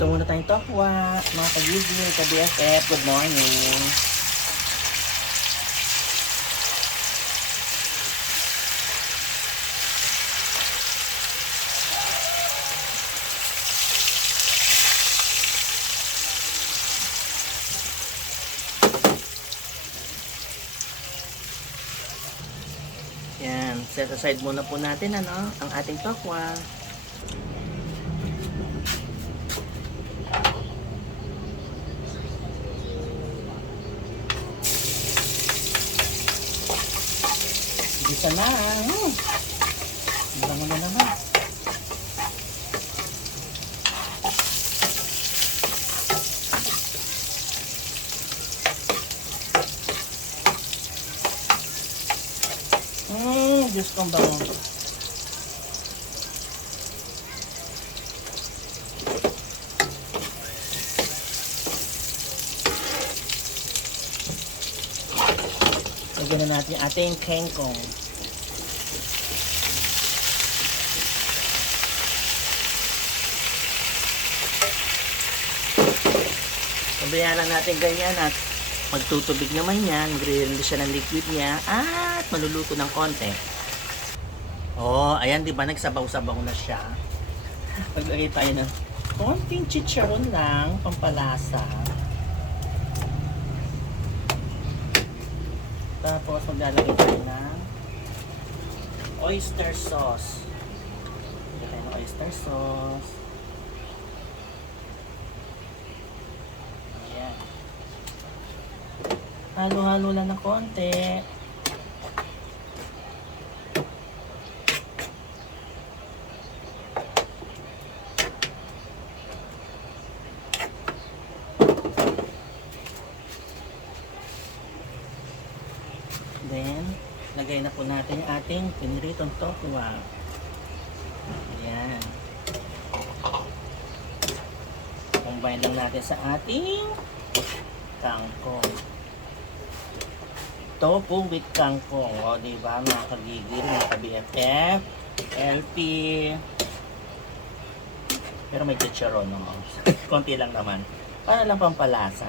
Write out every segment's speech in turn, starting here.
Magluto muna tayong tokwa. Mga kagigil, ka-BFF, good morning. Yan, set aside muna po natin ang ating tokwa. Isa na. Bango na naman. Diyos kong bango. Lagyan na natin ating kangkong. Pabayaan lang natin ganyan at magtutubig naman yan. Magre-release siya ng liquid niya at maluluto ng konti. Oh, ayan, di ba? Nagsabaw-sabaw na siya. Maglagay tayo ng konting chicharon lang, pampalasa. Tapos maglalagay tayo ng oyster sauce. Lagay tayo ng oyster sauce. Ayan. Halo-halo lang ng konti. Then, lagay na po natin yung ating piniritong tokwa. Ayan. Combine lang natin sa ating kangkong. Tofu with kangkong. O, diba mga kagigil, mga ka-BFF, LP. Pero may chicharon, no? Konti lang naman. Para lang pampalasa.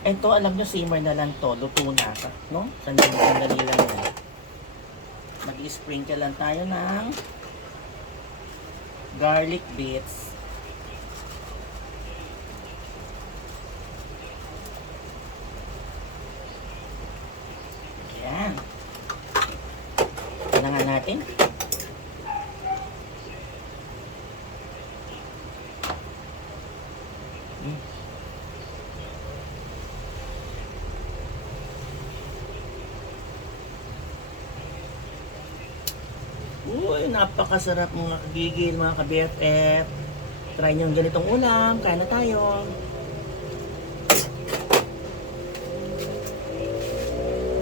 Ito, alam nyo, simmer na lang to. Luto na, no? Sandali lang yan. Mag-sprinkle lang tayo ng garlic bits. Ayan. Kailangan natin. Uy, napakasarap mga kagigil, mga ka-BFF. Try nyo yung ganitong ulam. Kain na tayo.